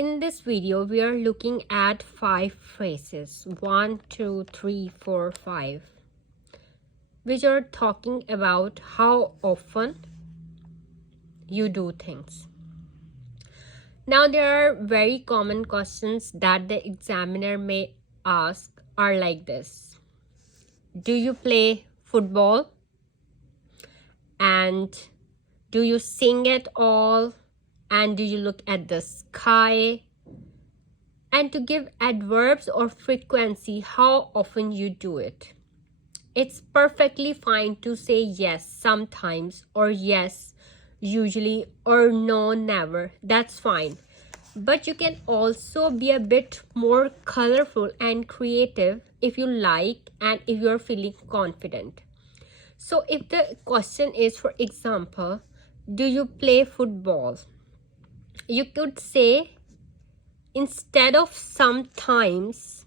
in this video, we are looking at 5 phrases, 1, 2, 3, 4, 5, which are talking about how often you do things. Now, there are very common questions that the examiner may ask are like this. Do you play football? And do you sing at all? And do you look at the sky? And to give adverbs or frequency, how often you do it. It's perfectly fine to say yes sometimes, or yes usually, or no never. That's fine. But you can also be a bit more colorful and creative if you like and if you're feeling confident. So if the question is, for example, do you play football? You could say, instead of sometimes,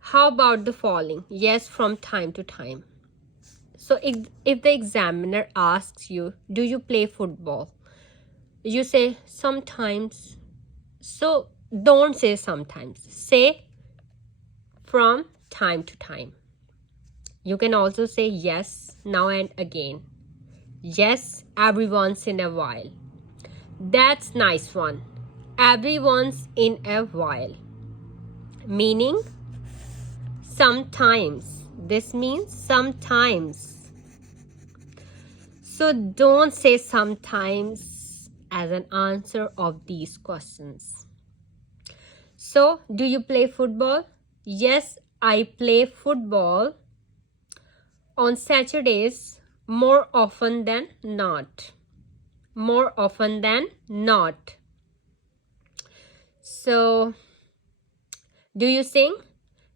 how about the following? Yes, from time to time. So if the examiner asks you, do you play football? You say sometimes. So don't say sometimes. Say from time to time. You can also say yes, now and again. Yes, every once in a while. That's nice one. Every once in a while. Meaning sometimes. This means sometimes. So don't say sometimes as an answer of these questions. So, do you play football? Yes, I play football on Saturdays more often than not. More often than not. So, do you sing?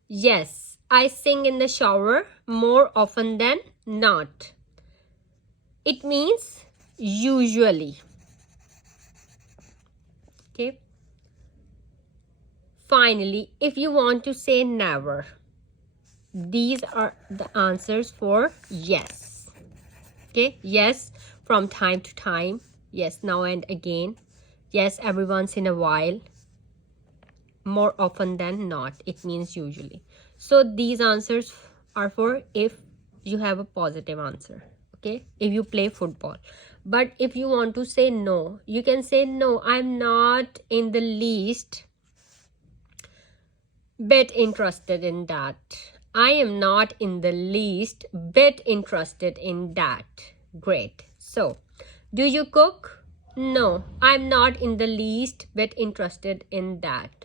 Yes, I sing in the shower more often than not. It means usually. Okay. Finally, if you want to say never, these are the answers for yes. Okay. Yes, from time to time. Yes, now and again. Yes, every once in a while. More often than not. It means usually. So these answers are for if you have a positive answer. Okay, if you play football. But if you want to say no, you can say no, I'm not in the least bit interested in that. I am not in the least bit interested in that. Great. So, do you cook? No, I'm not in the least bit interested in that.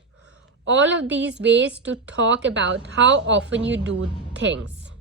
All of these ways to talk about how often you do things.